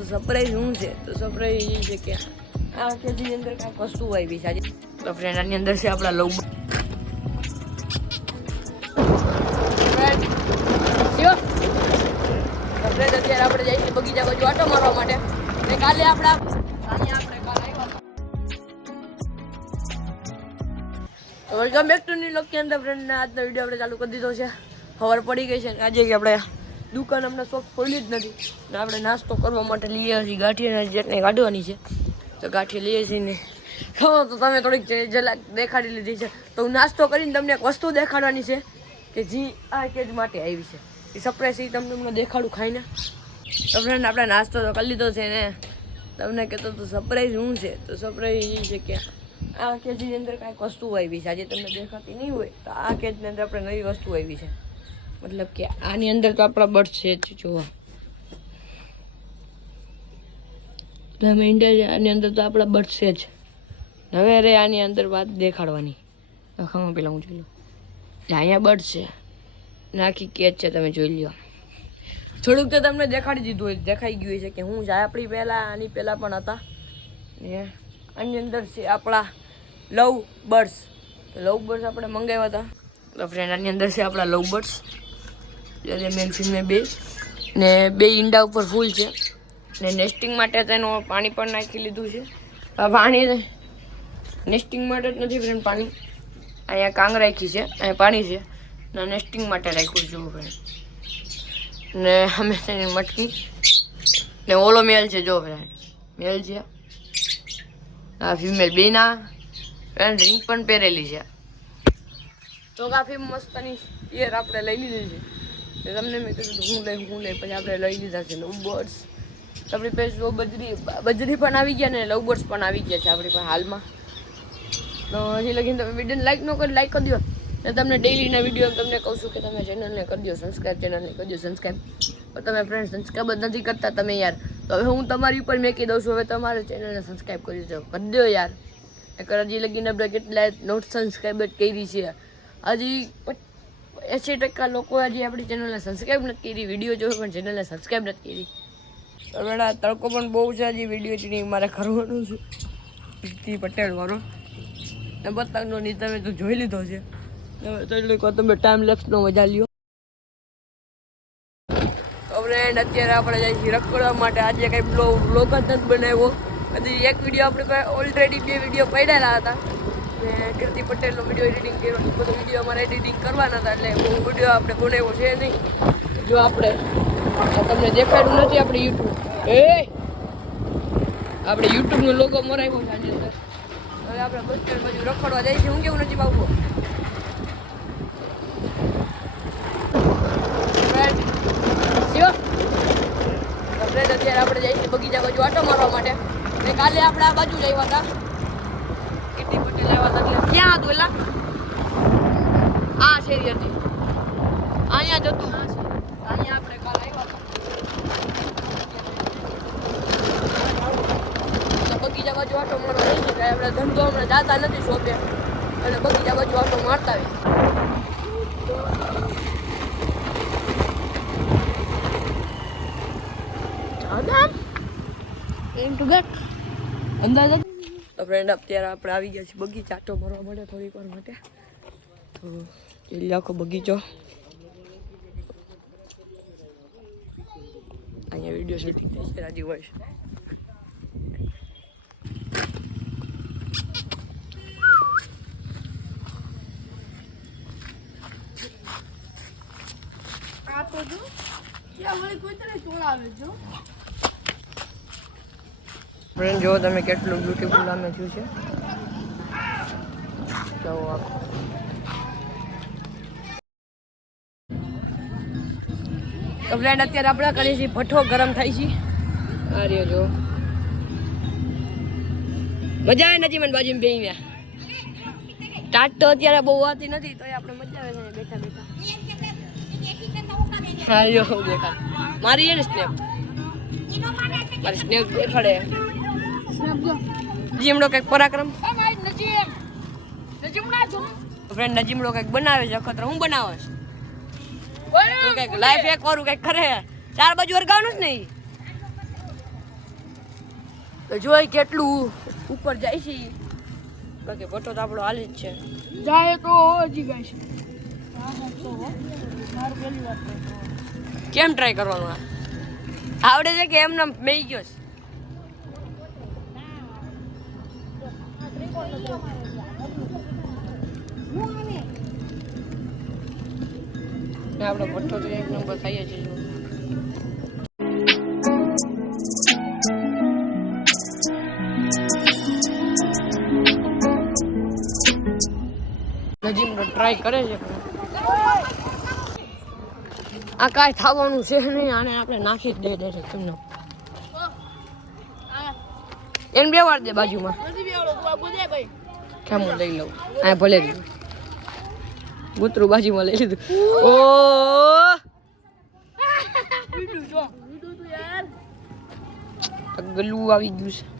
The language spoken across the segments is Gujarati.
તો સરપ્રાઈઝ શું છે? તો સરપ્રાઈઝ એ છે કે આ કેજીની અંદર કાંઈક વસ્તુ આવી આજે. તો ફ્રેન્ડ આની અંદર છે આપણા લવ અત્યારે આપણે છીએ બગીચા બાજુ આટો મારવા માટે. ને કાલે આપણા આપણે કાલે welcome back to new look અંદર ફ્રેન્ડ આજનો વીડિયો આપણે ચાલુ કરી દીધો છે. ખબર પડી ગઈ છે આજે કે આપણે દુકાન અમને શોપ ખોલી જ નથી. ને આપણે નાસ્તો કરવા માટે લઈએ છીએ ગાંઠિયાના ચટણી કાઢવાની છે. તો ગાંઠિયા લઈએ છીએ ને. ખબર તો તમે થોડીક જે- દેખાડી લીધી છે. તો હું નાસ્તો કરીને તમને એક વસ્તુ દેખાડવાની છે કે જે આ કેજ માટે આવી છે. એ સરપ્રાઈઝ એ તમને તમને દેખાડું ખાઈને તો ફ્રેન્ડ આપણે નાસ્તો તો કરી લીધો છે ને. તમને કહેતો તો સરપ્રાઈઝ શું છે? તો સરપ્રાઈઝ એ છે કે આ કેજની અંદર કાંઈક વસ્તુ આવી છે. આજે તમને દેખાતી નહીં હોય. તો આ કેજની અંદર આપણે નવી વસ્તુ આવી છે. મતલબ કે આની અંદર તો આપણા બર્ડ છે જ, જોવા. તમે ઇન્ડિયા આની અંદર તો આપણા બર્ડ છે જ. હવે અરે આની અંદર વાત દેખાડવાની. આખામાં પેલા હું જોઈ લઉં. અહીંયા બર્ડ છે. નાખી કેચ છે, તમે જોઈ લ્યો. થોડુંક તો તમને દેખાડી દીધું હોય, દેખાઈ ગયું છે કે હું જાય આપણી પહેલાં, આની પહેલાં પણ હતા. ને આની અંદર છે આપણા લવ બર્ડ્સ. લવ બર્ડ્સ આપણે મંગાવ્યા હતા. તો ફ્રેન્ડ આની અંદર છે આપણા લવ બર્ડ્સ. જે મેલ ફિલ્મે બે ને બે ઈંડા ઉપર ફૂલ છે. ને નેસ્ટિંગ માટે તેનું પાણી પણ નાખી લીધું છે. પાણી નેસ્ટિંગ માટે જ નથી ફ્રેન્ડ પાણી. અહીંયા કાંગ રાખી છે, અહીંયા પાણી છે. ને નેસ્ટિંગ માટે રાખ્યું છે ફ્રેન્ડ ને અમે તેની મટકી ને ઓલો મેલ છે જો ફ્રેન્ડ મેલ છે. આ ફિમેલ બેના રિંગ પણ પહેરેલી છે. તો કાફી મસ્તની ઈયર આપણે લઈ લીધી છે. તમને મેં કીધું હું લઈ હું લઈ, પછી આપણે લઈ લીધા છે લવ બર્ડ્સ. આપણી પાસે જો બજરી બજરી પણ આવી ગયા ને લવ બર્ડ્સ પણ આવી ગયા છે આપણી પાસે હાલમાં. તો હજી લગીને તમે વિડીયોને લાઈક ન કરી લાઈક કરી દો ને તમને ડેઈલીના વીડિયો તમને કહું છું કે તમે ચેનલને કરી દો સબસ્ક્રાઈબ ચેનલને કરી દો સબસ્ક્રાઈબ પણ તમે ફ્રેન્ડ સબસ્ક્રાઈબ જ નથી કરતા તમે યાર. તો હવે હું તમારી ઉપર મેં કહી દઉં છું, હવે તમારે ચેનલને સબસ્ક્રાઈબ કરી દો કરી દો યાર. નકર હજી લગીને આપણે કેટલા નોટ સબસ્ક્રાઈબ જ કરી છે. હજી એંસી ટકા લોકો હજી આપણી ચેનલને સબસ્ક્રાઈબ નથી કરી. વીડિયો જોયો પણ ચેનલને સબસ્ક્રાઈબ નથી કરી. તો તડકો પણ બહુ છે હજી વીડિયો ચીની મારે કરવાનું છે. પ્રીતિ પટેલ વાળો. ને બતાવનો નહીં તમે તો જોઈ લીધો છે. તમે ટાઈમ લેપ્સનો મજા લ્યો. ફ્રેન્ડ અત્યારે આપણે જઈએ છીએ રખડવા માટે. આજે કંઈ બ્લોગ જ નથી બનાવ્યો. હજી એક વીડિયો આપણે ઓલરેડી બે વીડિયો પડેલા હતા. ને કીર્તિ પટેલનો વીડિયો એડિટિંગ કર્યો બધો વીડિયો અમારે એડિટિંગ કરવાના હતા એટલે બહુ વીડિયો આપણે બનાવ્યો છે નહીં. જો આપણે તમને દેખાડ્યું નથી આપણે યુટ્યુબ એ! આપણે યુટ્યુબનો લોગો મરાવ્યો છે આજે હવે આપણે બસ બાજુ રખડવા જઈએ છીએ હું કેવું નથી બાબુ અત્યારે આપણે છીએ બગીચા બાજુ આટો મારવા માટે. કાલે આપણે આ બાજુ જ આવ્યા હતા. કીર્તિ પટેલ હતા એટલે ક્યાં હતું એલા? આ શેરી હતી અહીંયા જ અહીંયા આપણે કાલે આવ્યા બગીચા બાજુ આટો મારવા જઈએ છીએ આપણે ધંધો હમણાં જાતા નથી શોપે એટલે બગીચા બાજુ આટો મારતા આવીએ અંદાજ તો ફ્રેન્ડ અત્યારે આપણે આવી ગયા છીએ બગીચા આટો મારવા માટે થોડીક વાર માટે. તો એ આખો બગીચો. અહીંયા વીડિયો શૂટિંગ થાય છે, રાજીવ ભાઈ આ તો જો ક્યાં વળી કોઈ તને ચોળાવે જો. ફ્રેન્ડ જો તમે કેટલું બ્યુટીફુલ આમે જોયું છે. તો ફ્રેન્ડ અત્યારે આપણે કરીએ છીએ ભઠ્ઠો ગરમ થાય છે. આ રહ્યો, જો. મજા આવે નથી મને બાજુ બેહીને. ટાટ તો અત્યારે બહુ આવતી નથી તો આપણે મજા આવે છે બેઠા બેઠા. મારી છે ને સ્નેપ? મારી સ્નેપ દેખાડે. નજીમડો કંઈક પરાક્રમ? ફ્રેન્ડ નજીમડો કંઈક બનાવે છે અખતરો. હું બનાવે છે? કંઈક લાઈફ એક વારું કંઈક કરે ચાર બાજુ વર્ગાવાનું જ નહીં. તો જોઈ કેટલું ઉપર જાય છે બાકી ભટ્ટો તો આપણો હાલી જ છે. જાય તો હજી ગાય છે. કેમ ટ્રાય કરવાનું? આવડે છે કે એમને મેઈ ગયો છે? આપણો ભઠ્ઠો તો એક નંબર નજીમ ટ્રાય કરે છે આ કાંઈ થવાનું છે નહીં, આને આપણે નાખી જ દઈ દે છે તમને. એને બે વાર દે બાજુમાં. કેમ હું લઈ લઉં? આ ભલે ગુતરું બાજીમાં લઈ લીધું. ઓ! ગલું આવી ગયું છે.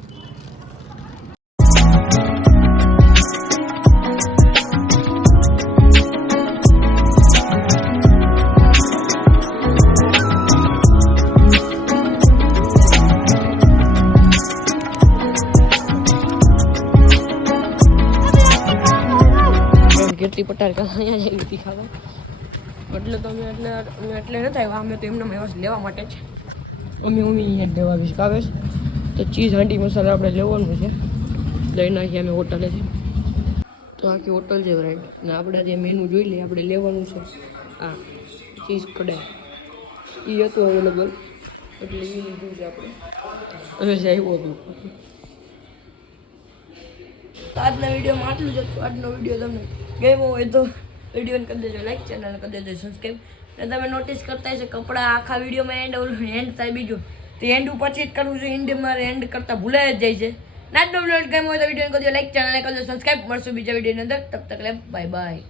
એમ પટાર અહીંયા જઈ હતી ખાવા એટલે તો અમે એટલે અમે એટલે નથી આવ્યા, અમે તો એમને એવા લેવા માટે જ. અમે અમે અહીંયા જ લેવા આવીશ. કાવે તો ચીઝ, હાંડી, મસાલા આપણે લેવાનું છે. લઈ નાખીએ અમે હોટલે છે. તો આખી હોટલ છે રાઈટ ને આપણે જે મેનુ જોઈ લઈએ, આપણે લેવાનું છે આ ચીઝ કડાઈ એ હતું અવેલેબલ. એટલે એ લીધું છે આપણે. હવે આવ્યો હતું. આજના વિડીયોમાં આટલું જ હતું. આજનો વીડિયો તમને ગમ્યો હોય તો વિડીયોને કરી દેજો લાઈક ચેનલને કરી દેજો સબસ્ક્રાઈબ અને તમે નોટિસ કરતા હશે કપડાં આખા વિડીયોમાં એન્ડ ઓલું એન્ડ થાય બીજું. તો એન્ડ પછી જ કરવું છે એન્ડમાં એન્ડ કરતાં ભૂલાઈ જ જાય છે. આજનો વીડિયો ગેમ હોય તો વિડીયોને કરી દો લાઈક ચેનલને કરી દો સબસ્ક્રાઈબ મળશું બીજા વિડીયોની અંદર. તબ તક બાય બાય